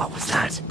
What was that?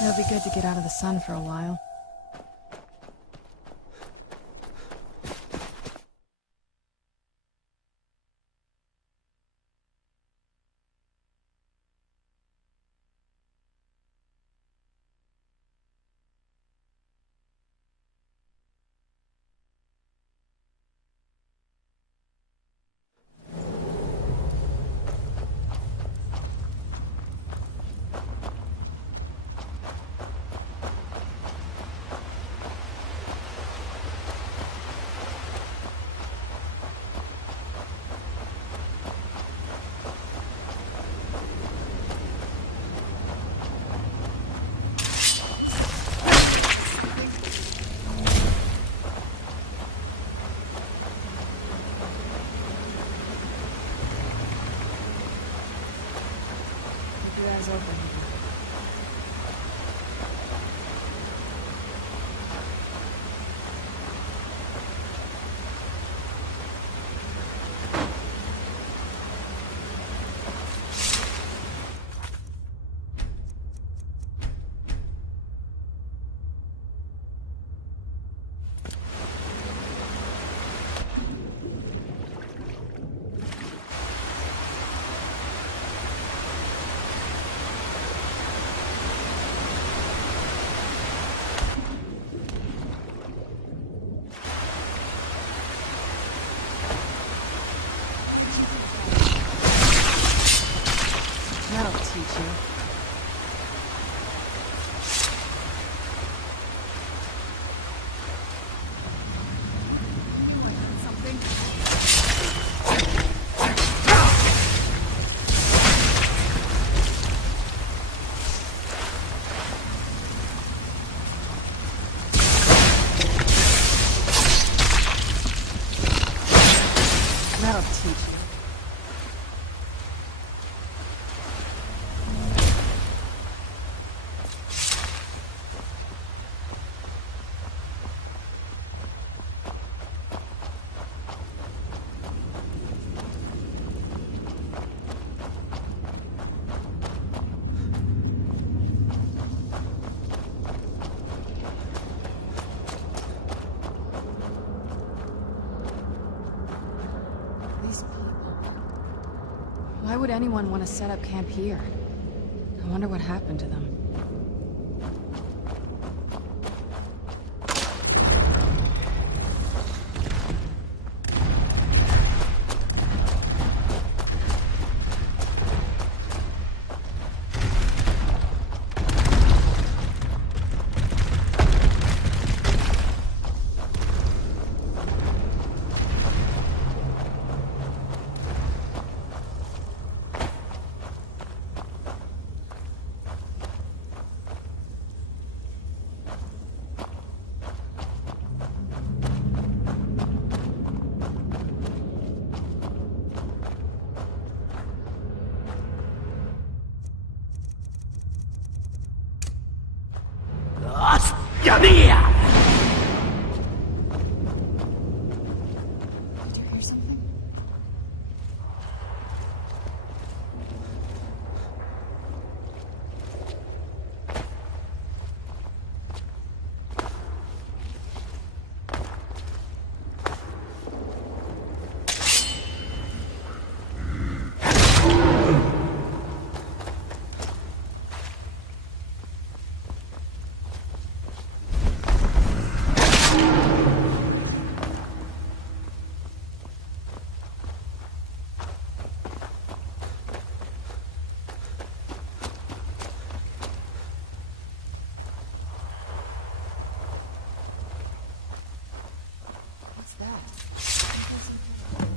It'll be good to get out of the sun for a while. That'll teach you. That'll teach you. Why would anyone want to set up camp here? I wonder what happened to them. Did you hear something?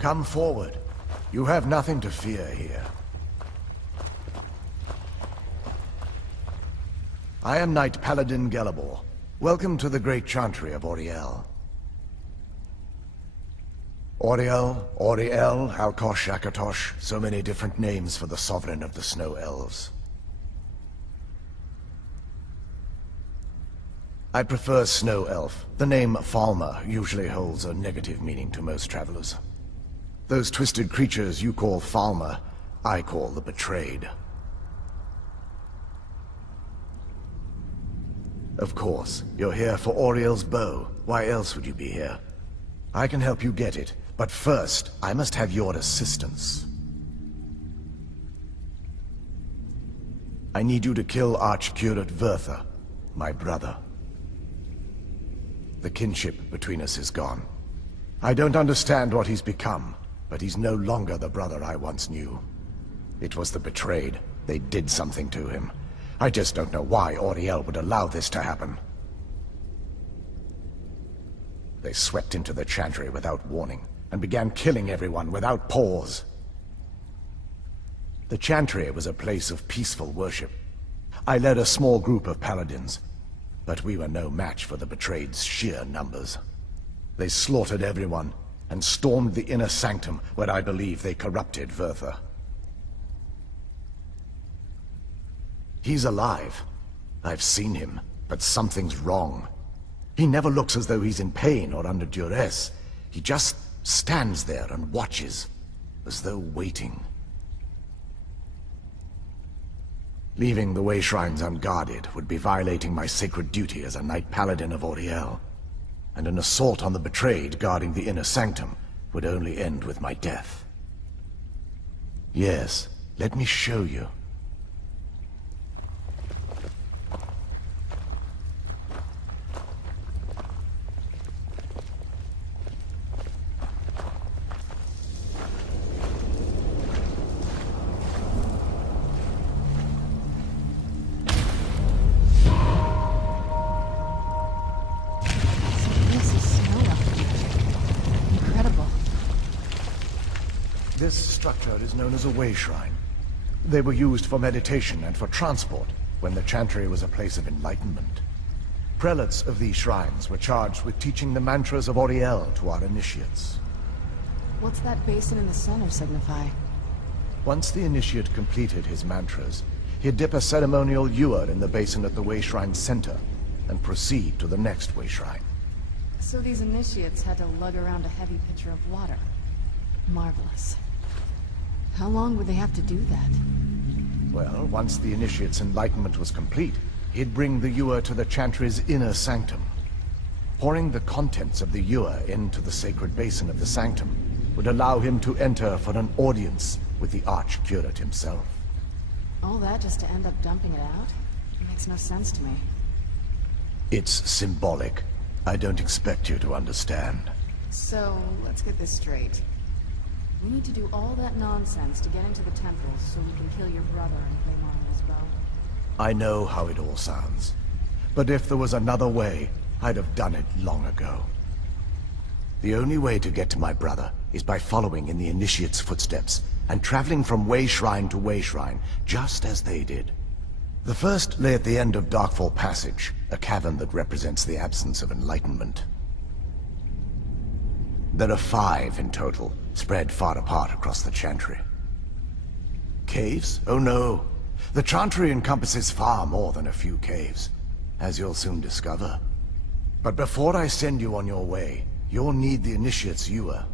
Come forward. You have nothing to fear here. I am Knight Paladin Gelabor. Welcome to the Great Chantry of Auriel. Auriel, Halkosh, Akatosh, so many different names for the sovereign of the Snow Elves. I prefer Snow Elf. The name Falmer usually holds a negative meaning to most travelers. Those twisted creatures you call Falmer, I call the Betrayed. Of course, you're here for Auriel's bow. Why else would you be here? I can help you get it, but first, I must have your assistance. I need you to kill Archcurate Vertha, my brother. The kinship between us is gone. I don't understand what he's become, but he's no longer the brother I once knew. It was the Betrayed. They did something to him. I just don't know why Auriel would allow this to happen. They swept into the Chantry without warning, and began killing everyone without pause. The Chantry was a place of peaceful worship. I led a small group of paladins, but we were no match for the Betrayed's sheer numbers. They slaughtered everyone, and stormed the inner sanctum where I believe they corrupted Vertha. He's alive. I've seen him, but something's wrong. He never looks as though he's in pain or under duress. He just stands there and watches, as though waiting. Leaving the way shrines unguarded would be violating my sacred duty as a Knight Paladin of Auriel, and an assault on the Betrayed guarding the inner sanctum would only end with my death. Yes, let me show you. This structure is known as a way shrine. They were used for meditation and for transport when the Chantry was a place of enlightenment. Prelates of these shrines were charged with teaching the mantras of Auriel to our initiates. What's that basin in the center signify? Once the initiate completed his mantras, he'd dip a ceremonial ewer in the basin at the way shrine's center and proceed to the next way shrine. So these initiates had to lug around a heavy pitcher of water. Marvelous. How long would they have to do that? Well, once the initiate's enlightenment was complete, he'd bring the ewer to the Chantry's inner sanctum. Pouring the contents of the ewer into the sacred basin of the sanctum would allow him to enter for an audience with the Archcurate himself. All that just to end up dumping it out? It makes no sense to me. It's symbolic. I don't expect you to understand. So, let's get this straight. We need to do all that nonsense to get into the temples so we can kill your brother and claim on his bow. I know how it all sounds. But if there was another way, I'd have done it long ago. The only way to get to my brother is by following in the initiate's footsteps and traveling from way shrine to way shrine, just as they did. The first lay at the end of Darkfall Passage, a cavern that represents the absence of enlightenment. There are 5 in total, spread far apart across the Chantry. Caves? Oh no. The Chantry encompasses far more than a few caves, as you'll soon discover. But before I send you on your way, you'll need the initiate's ewer.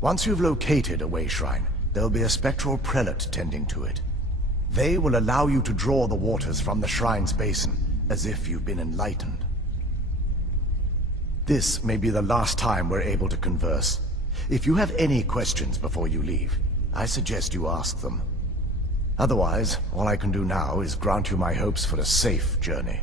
Once you've located a way shrine, there'll be a spectral prelate tending to it. They will allow you to draw the waters from the shrine's basin, as if you've been enlightened. This may be the last time we're able to converse. If you have any questions before you leave, I suggest you ask them. Otherwise, all I can do now is grant you my hopes for a safe journey.